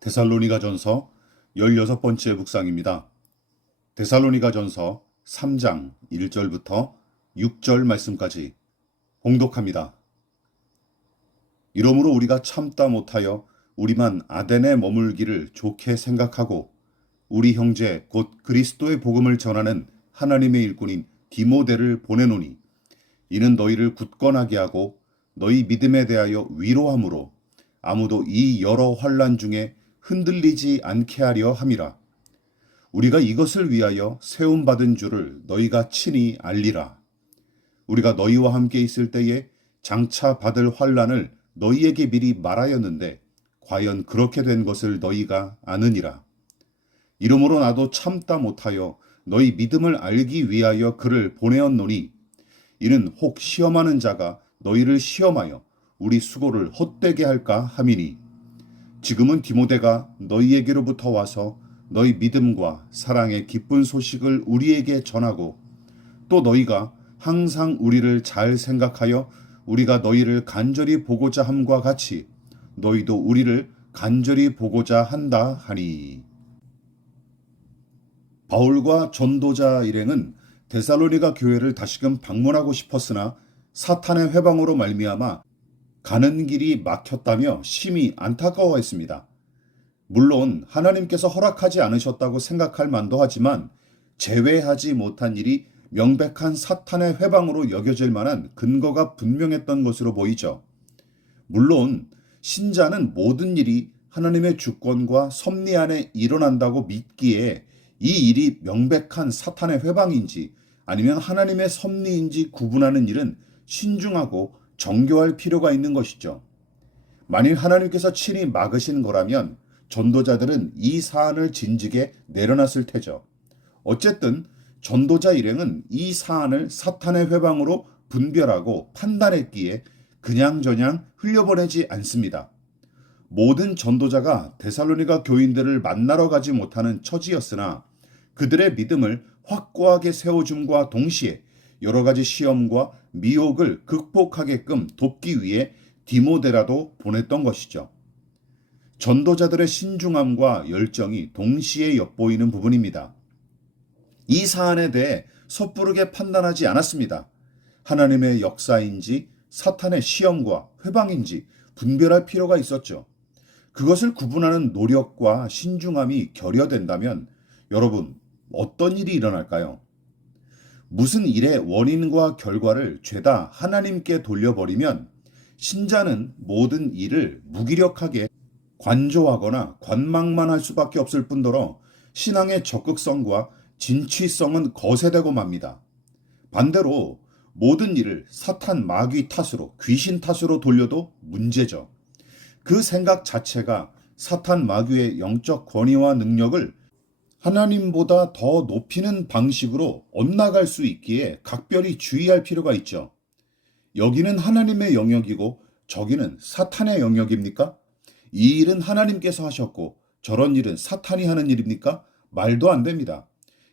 데살로니가전서 16번째 묵상입니다. 데살로니가전서 3장 1절부터 6절 말씀까지 봉독합니다. 이러므로 우리가 참다 못하여 우리만 아덴에 머물기를 좋게 생각하고 우리 형제 곧 그리스도의 복음을 전하는 하나님의 일꾼인 디모데를 보내노니 이는 너희를 굳건하게 하고 너희 믿음에 대하여 위로함으로 아무도 이 여러 환난 중에 흔들리지 않게 하려 함이라. 우리가 이것을 위하여 세움받은 줄을 너희가 친히 알리라. 우리가 너희와 함께 있을 때에 장차 받을 환난을 너희에게 미리 말하였는데 과연 그렇게 된 것을 너희가 아느니라. 이러므로 나도 참다 못하여 너희 믿음을 알기 위하여 그를 보내었노니 이는 혹 시험하는 자가 너희를 시험하여 우리 수고를 헛되게 할까 함이니 지금은 디모데가 너희에게로부터 와서 너희 믿음과 사랑의 기쁜 소식을 우리에게 전하고 또 너희가 항상 우리를 잘 생각하여 우리가 너희를 간절히 보고자 함과 같이 너희도 우리를 간절히 보고자 한다 하니. 바울과 전도자 일행은 데살로니가 교회를 다시금 방문하고 싶었으나 사탄의 회방으로 말미암아 가는 길이 막혔다며 심히 안타까워했습니다. 물론 하나님께서 허락하지 않으셨다고 생각할 만도 하지만 제외하지 못한 일이 명백한 사탄의 회방으로 여겨질 만한 근거가 분명했던 것으로 보이죠. 물론 신자는 모든 일이 하나님의 주권과 섭리 안에 일어난다고 믿기에 이 일이 명백한 사탄의 회방인지 아니면 하나님의 섭리인지 구분하는 일은 신중하고 정교할 필요가 있는 것이죠. 만일 하나님께서 친히 막으신 거라면 전도자들은 이 사안을 진즉에 내려놨을 테죠. 어쨌든 전도자 일행은 이 사안을 사탄의 회방으로 분별하고 판단했기에 그냥저냥 흘려보내지 않습니다. 모든 전도자가 데살로니가 교인들을 만나러 가지 못하는 처지였으나 그들의 믿음을 확고하게 세워줌과 동시에 여러 가지 시험과 미혹을 극복하게끔 돕기 위해 디모데라도 보냈던 것이죠. 전도자들의 신중함과 열정이 동시에 엿보이는 부분입니다. 이 사안에 대해 섣부르게 판단하지 않았습니다. 하나님의 역사인지 사탄의 시험과 회방인지 분별할 필요가 있었죠. 그것을 구분하는 노력과 신중함이 결여된다면 여러분, 어떤 일이 일어날까요? 무슨 일의 원인과 결과를 죄다 하나님께 돌려버리면 신자는 모든 일을 무기력하게 관조하거나 관망만 할 수밖에 없을 뿐더러 신앙의 적극성과 진취성은 거세되고 맙니다. 반대로 모든 일을 사탄 마귀 탓으로 귀신 탓으로 돌려도 문제죠. 그 생각 자체가 사탄 마귀의 영적 권위와 능력을 하나님보다 더 높이는 방식으로 엇나갈 수 있기에 각별히 주의할 필요가 있죠. 여기는 하나님의 영역이고 저기는 사탄의 영역입니까? 이 일은 하나님께서 하셨고 저런 일은 사탄이 하는 일입니까? 말도 안 됩니다.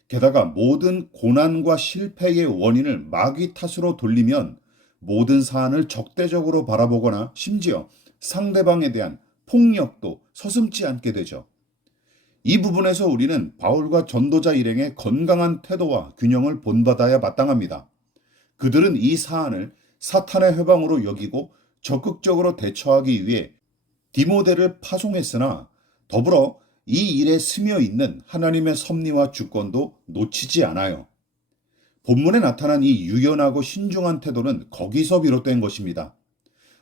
게다가 모든 고난과 실패의 원인을 마귀 탓으로 돌리면 모든 사안을 적대적으로 바라보거나 심지어 상대방에 대한 폭력도 서슴지 않게 되죠. 이 부분에서 우리는 바울과 전도자 일행의 건강한 태도와 균형을 본받아야 마땅합니다. 그들은 이 사안을 사탄의 회방으로 여기고 적극적으로 대처하기 위해 디모데를 파송했으나 더불어 이 일에 스며 있는 하나님의 섭리와 주권도 놓치지 않아요. 본문에 나타난 이 유연하고 신중한 태도는 거기서 비롯된 것입니다.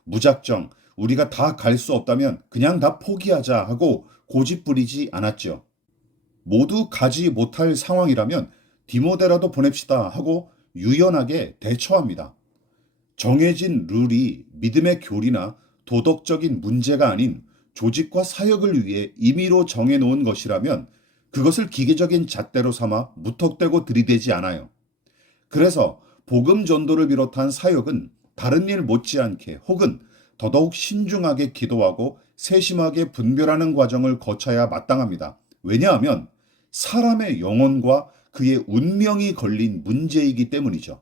무작정 우리가 다 갈 수 없다면 그냥 다 포기하자 하고 고집부리지 않았죠. 모두 가지 못할 상황이라면 디모데라도 보냅시다 하고 유연하게 대처합니다. 정해진 룰이 믿음의 교리나 도덕적인 문제가 아닌 조직과 사역을 위해 임의로 정해놓은 것이라면 그것을 기계적인 잣대로 삼아 무턱대고 들이대지 않아요. 그래서 복음 전도를 비롯한 사역은 다른 일 못지않게 혹은 더더욱 신중하게 기도하고 세심하게 분별하는 과정을 거쳐야 마땅합니다. 왜냐하면 사람의 영혼과 그의 운명이 걸린 문제이기 때문이죠.